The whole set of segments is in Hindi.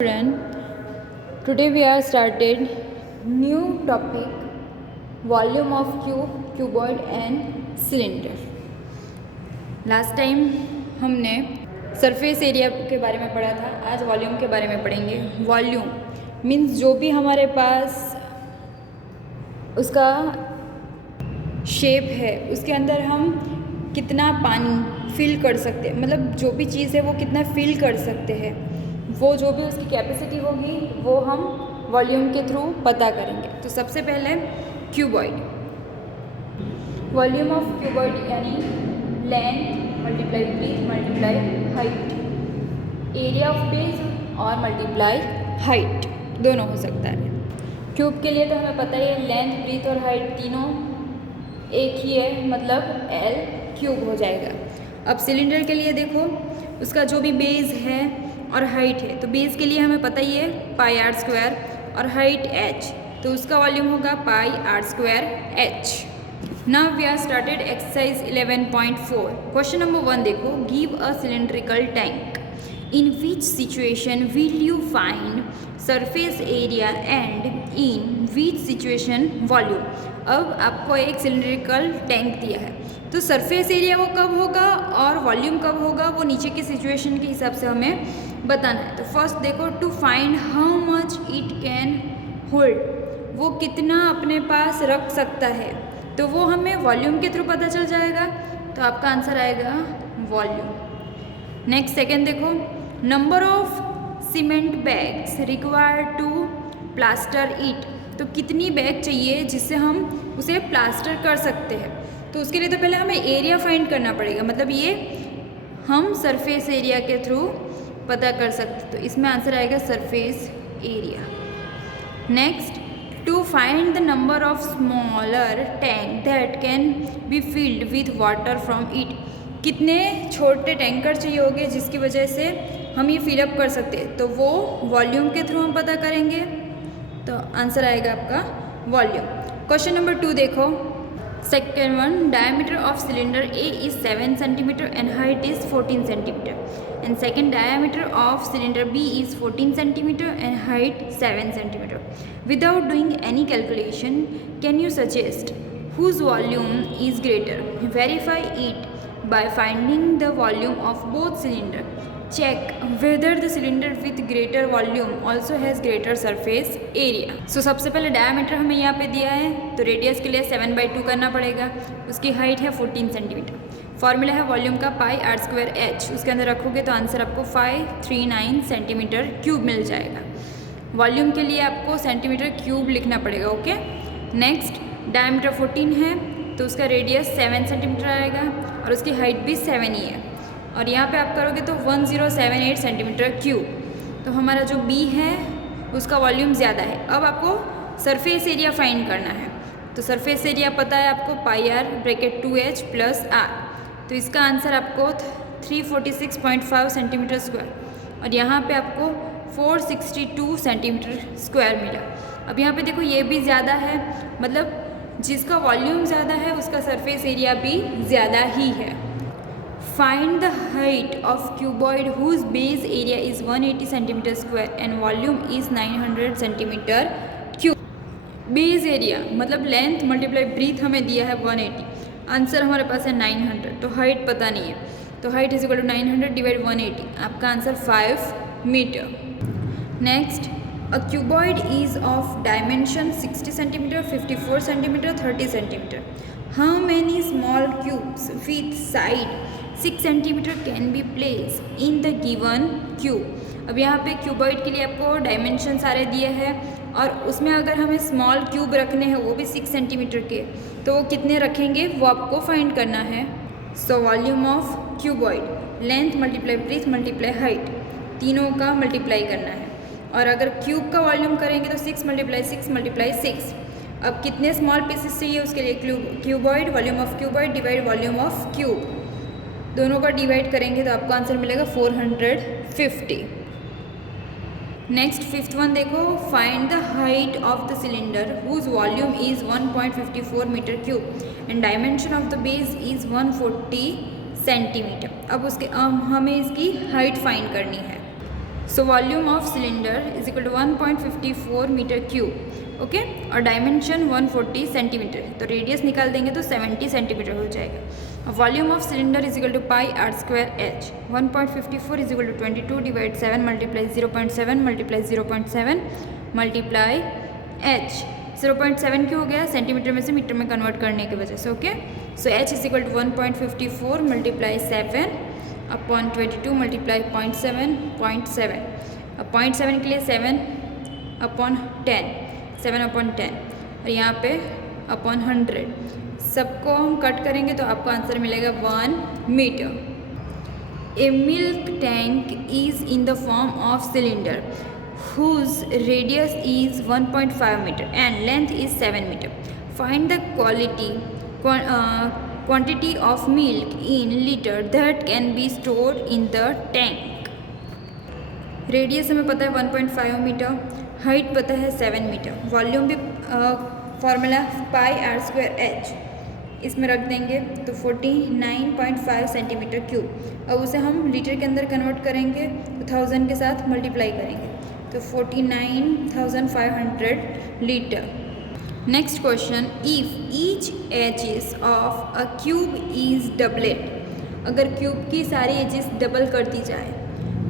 Children, today we are started new topic volume of cube, cuboid and cylinder. Last time हमने सरफेस एरिया के बारे में पढ़ा था, आज वॉल्यूम के बारे में पढ़ेंगे. वॉल्यूम मीन्स जो भी हमारे पास उसका शेप है उसके अंदर हम कितना पानी फिल कर सकते हैं, मतलब जो भी चीज़ है वो कितना फिल कर सकते हैं, वो जो भी उसकी कैपेसिटी होगी वो हम वॉल्यूम के थ्रू पता करेंगे. तो सबसे पहले क्यूबॉइड. वॉल्यूम ऑफ क्यूबॉइड यानी length multiply breadth multiply height, area of base और मल्टीप्लाई हाइट, दोनों हो सकता है. क्यूब के लिए तो हमें पता ही है लेंथ ब्रीथ और हाइट तीनों एक ही है, मतलब एल क्यूब हो जाएगा. अब सिलेंडर के लिए देखो, उसका जो भी बेस है और हाइट है, तो बेस के लिए हमें पता ही है पाई आर स्क्वायर और हाइट h, तो उसका वॉल्यूम होगा pi r square h. Now we are started exercise 11.4. Question number 1 देखो, give a cylindrical tank. In which situation will you find surface area and in which situation volume. अब आपको एक सिलेंड्रिकल टैंक दिया है, तो सरफेस एरिया वो कब होगा और वॉल्यूम कब होगा वो नीचे की सिचुएशन के हिसाब से हमें बताना है. तो फर्स्ट देखो, to find how much it can hold, वो कितना अपने पास रख सकता है, तो वो हमें वॉल्यूम के थ्रू पता चल जाएगा. तो आपका आंसर आएगा वॉल्यूम. नेक्स्ट सेकेंड देखो, number of cement bags required to plaster it, तो कितनी बैग चाहिए जिससे हम उसे प्लास्टर कर सकते हैं. तो उसके लिए तो पहले हमें एरिया फाइंड करना पड़ेगा, मतलब ये हम सरफेस एरिया के थ्रू पता कर सकते. तो इसमें आंसर आएगा surface area. Next, to find the number of smaller tank that can be filled with water from it, कितने छोटे टैंकर चाहिए होंगे जिसकी वजह से हम ये फिलअप कर सकते हैं, तो वो वॉल्यूम के थ्रू हम पता करेंगे. तो आंसर आएगा आपका वॉल्यूम. क्वेश्चन नंबर 2 देखो, second one, diameter of cylinder A is 7 cm and height is 14 cm, and second diameter of cylinder B is 14 cm and height 7 cm. Without doing any calculation, can you suggest whose volume is greater? Verify it by finding the volume of both cylinder. Check whether the cylinder with greater volume also has greater surface area. So सबसे पहले डायमीटर हमें यहाँ पे दिया है, तो रेडियस के लिए 7/2 करना पड़ेगा. उसकी हाइट है 14 सेंटीमीटर. फॉर्मूला है वॉल्यूम का पाई आर स्क्वायर h, उसके अंदर रखोगे तो आंसर आपको 539 सेंटीमीटर क्यूब मिल जाएगा. वॉल्यूम के लिए आपको सेंटीमीटर क्यूब लिखना पड़ेगा. ओके. नेक्स्ट, डायमीटर 14 है तो उसका रेडियस 7 सेंटीमीटर आएगा और उसकी हाइट भी 7 ही है, और यहाँ पे आप करोगे तो 1078 सेंटीमीटर क्यूब. तो हमारा जो B है उसका वॉल्यूम ज़्यादा है. अब आपको सरफेस एरिया फाइंड करना है, तो सरफेस एरिया पता है आपको pi r bracket 2h plus r, तो इसका आंसर आपको 346.5 सेंटीमीटर स्क्वायर, और यहाँ पे आपको 462 सेंटीमीटर स्क्वायर मिला. अब यहाँ पे देखो ये भी ज़्यादा है, मतलब जिसका वॉल्यूम ज़्यादा है उसका सरफेस एरिया भी ज़्यादा ही है. Find the height of cuboid whose base area is 180 cm square and volume is 900 cm cube. Base area मतलब लेंथ मल्टीप्लाई ब्रीथ हमें दिया है 180, आंसर हमारे पास है 900, तो हाइट पता नहीं है, तो height is equal to 900 divide 180, आपका answer 5 metre. Next, a cuboid is of dimension 60 cm, 54 cm, 30 cm. How many small cubes with side 6 cm can be place in the given cube. अब यहाँ पे क्यूबॉइड के लिए आपको डायमेंशन सारे दिए हैं, और उसमें अगर हमें स्मॉल क्यूब रखने हैं वो भी 6 cm के, तो वो कितने रखेंगे वो आपको फाइंड करना है. So volume of cuboid, length multiply breadth multiply height, तीनों का मल्टीप्लाई करना है. और अगर क्यूब का वॉल्यूम करेंगे तो 6 × 6 × 6. अब कितने स्मॉल पीसेस चाहिए उसके लिए cuboid, volume of cuboid divide volume of cube, दोनों का डिवाइड करेंगे तो आपको आंसर मिलेगा 450. नेक्स्ट, फिफ्थ वन देखो, find the height of the cylinder whose volume is 1.54 metre cube and dimension of the base is 140 centimetre. अब उसके हमें इसकी हाइट फाइंड करनी है. So volume of cylinder is equal to 1.54 metre cube, okay, और डायमेंशन 140 सेंटीमीटर, तो रेडियस निकाल देंगे तो 70 सेंटीमीटर हो जाएगा। Volume of cylinder is equal to pi r square h, 1.54 is equal to 22 divide 7 multiply 0.7 multiply 0.7 multiply h. 0.7 क्यों हो गया? सेंटीमीटर में से मीटर में कन्वर्ट करने की वजह से, okay. So h is equal to 1.54 multiply 7 upon 22 multiply 0.7 अब 0.7 के लिए 7 अपॉन 10, 7 अपॉन 10 और यहाँ पे अपॉन 100, सबको हम कट करेंगे तो आपको आंसर मिलेगा 1 metre. A milk tank is in the form of cylinder whose radius is 1.5 meter and length is 7 meter. Find the quantity of milk in liter that can be stored in the tank. Radius हमें पता है 1.5 मीटर, हाइट पता है 7 मीटर, वॉल्यूम भी formula pi r square h इसमें रख देंगे तो 49.5 सेंटीमीटर क्यूब। अब उसे हम लीटर के अंदर कन्वर्ट करेंगे तो 1000 के साथ मल्टीप्लाई करेंगे तो 49,500 litre. Next question, if each edges of a cube is doubled, अगर क्यूब की सारी एजेस डबल कर दी जाए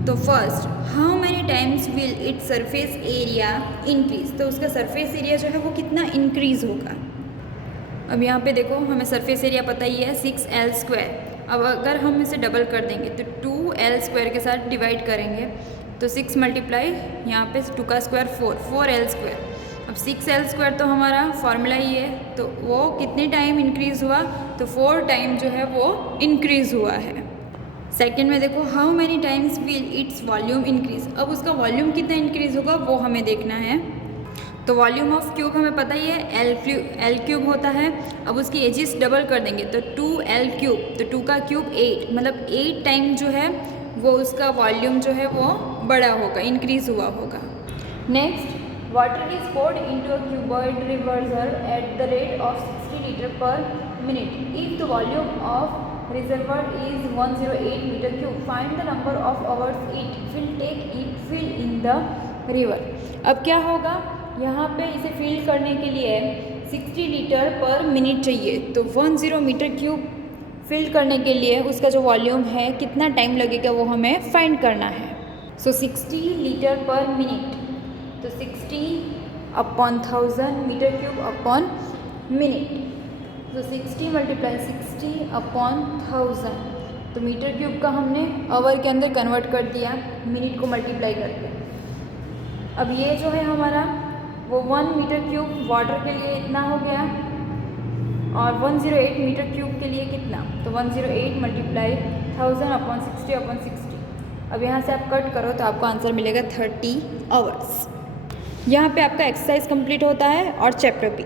तो first how many times will it surface area increase, तो उसका सरफेस एरिया जो है वो कितना इंक्रीज होगा। अब यहाँ पे देखो हमें सरफेस एरिया पता ही है 6L स्क्वायर, अब अगर हम इसे डबल कर देंगे तो 2L स्क्वायर के साथ डिवाइड करेंगे तो 6 मल्टीप्लाई यहाँ पे 2 का स्क्वायर 4L स्क्वायर। अब 6L स्क्वायर तो हमारा फॉर्मूला ही है, तो वो कितने टाइम इंक्रीज़ हुआ, तो 4 टाइम जो है वो इंक्रीज़ हुआ है। सेकंड में देखो how many times will its volume increase, अब उसका वॉल्यूम कितना इंक्रीज़ होगा वो हमें देखना है। तो वॉल्यूम ऑफ क्यूब हमें पता ही है L क्यूब होता है, अब उसकी एजिस डबल कर देंगे तो 2L क्यूब, तो 2 का क्यूब 8, मतलब 8 टाइम जो है वो उसका वॉल्यूम जो है वो बड़ा होगा, इंक्रीज़ हुआ होगा। Next, water is poured into a cuboid reservoir at the rate of 60 litre per minute if the volume of reservoir is 108 metre cube, find the number of hours it will take it fill in the river. अब क्या होगा, यहाँ पे इसे फिल करने के लिए 60 लीटर पर मिनट चाहिए, तो 10 मीटर क्यूब फिल करने के लिए उसका जो वॉल्यूम है कितना टाइम लगेगा वो हमें फाइंड करना है। सो 60 लीटर पर मिनट, तो 60 upon 1000 metre cube upon minute, तो 60 मल्टीप्लाई 60 अपॉन 1000, तो मीटर क्यूब का हमने आवर के अंदर कन्वर्ट कर दिया मिनट को मल्टीप्लाई करके। अब ये जो है हमारा वो 1 मीटर क्यूब वाटर के लिए इतना हो गया और 108 मीटर क्यूब के लिए कितना, तो 108 मल्टीप्लाई 1000 अपॉन 60 अपॉन 60। अब यहाँ से आप कट करो तो आपको आंसर मिलेगा 30 आवर्स। यहाँ पे आपका एक्सरसाइज कंप्लीट होता है और चैप्टर भी।